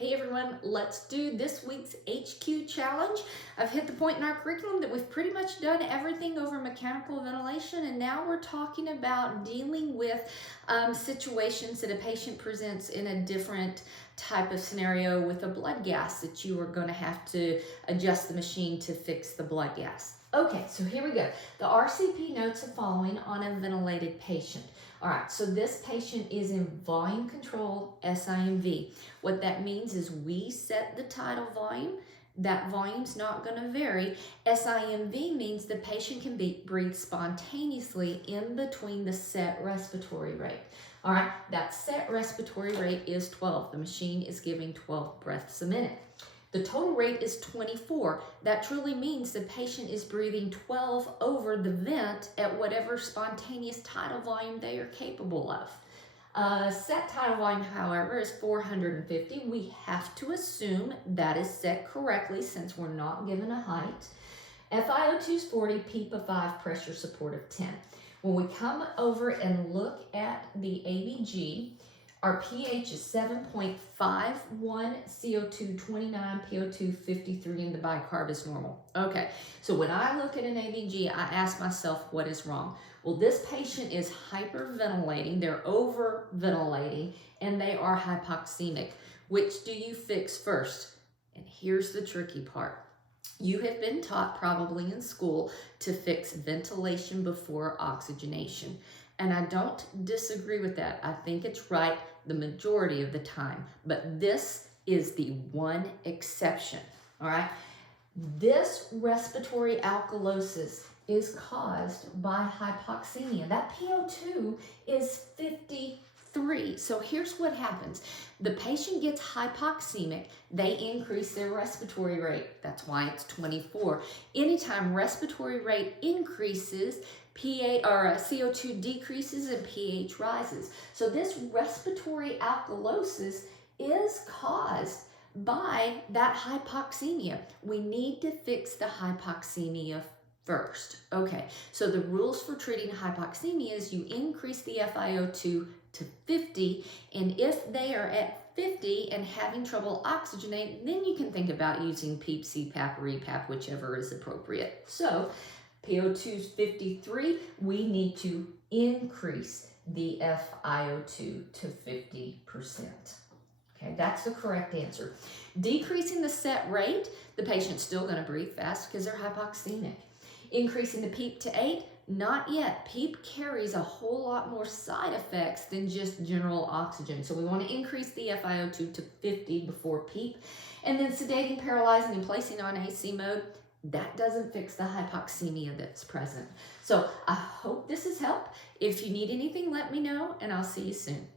Hey everyone, let's do this week's HQ challenge. I've hit the point in our curriculum that we've pretty much done everything over mechanical ventilation, and now we're talking about dealing with situations that a patient presents in a different type of scenario with a blood gas that you are going to have to adjust the machine to fix the blood gas. Okay, so here we go. The RCP notes the following on a ventilated patient. All right, so this patient is in volume controlled SIMV. What that means is we set the tidal volume. That volume's not going to vary. SIMV means the patient can breathe spontaneously in between the set respiratory rate. All right, that set respiratory rate is 12. The machine is giving 12 breaths a minute. The total rate is 24. That truly means the patient is breathing 12 over the vent at whatever spontaneous tidal volume they are capable of. Set tidal volume, however, is 450. We have to assume that is set correctly since we're not given a height. FiO2 is 40, PEEP of 5, pressure support of 10. When we come over and look at the ABG, our pH is 7.51, CO2 29, PO2 53, and the bicarb is normal. Okay, so when I look at an ABG, I ask myself, what is wrong? Well, this patient is hyperventilating, they're overventilating, and they are hypoxemic. Which do you fix first? And here's the tricky part. You have been taught probably in school to fix ventilation before oxygenation. And I don't disagree with that. I think it's right the majority of the time. But this is the one exception, all right? This respiratory alkalosis is caused by hypoxemia. That PO2 is 53. So here's what happens. The patient gets hypoxemic, they increase their respiratory rate. That's why it's 24. Anytime respiratory rate increases, CO2 decreases and pH rises. So this respiratory alkalosis is caused by that hypoxemia. We need to fix the hypoxemia first. Okay, so the rules for treating hypoxemia is you increase the FiO2 to 50, and if they are at 50 and having trouble oxygenating, then you can think about using PEEP, CPAP, or EPAP, whichever is appropriate. So PO2 is 53, we need to increase the FiO2 to 50%. Okay, that's the correct answer. Decreasing the set rate, the patient's still going to breathe fast because they're hypoxemic. Increasing the PEEP to 8, not yet. PEEP carries a whole lot more side effects than just general oxygen. So we want to increase the FiO2 to 50 before PEEP. And then sedating, paralyzing, and placing on AC mode, that doesn't fix the hypoxemia that's present. So I hope this has helped. If you need anything, let me know, and I'll see you soon.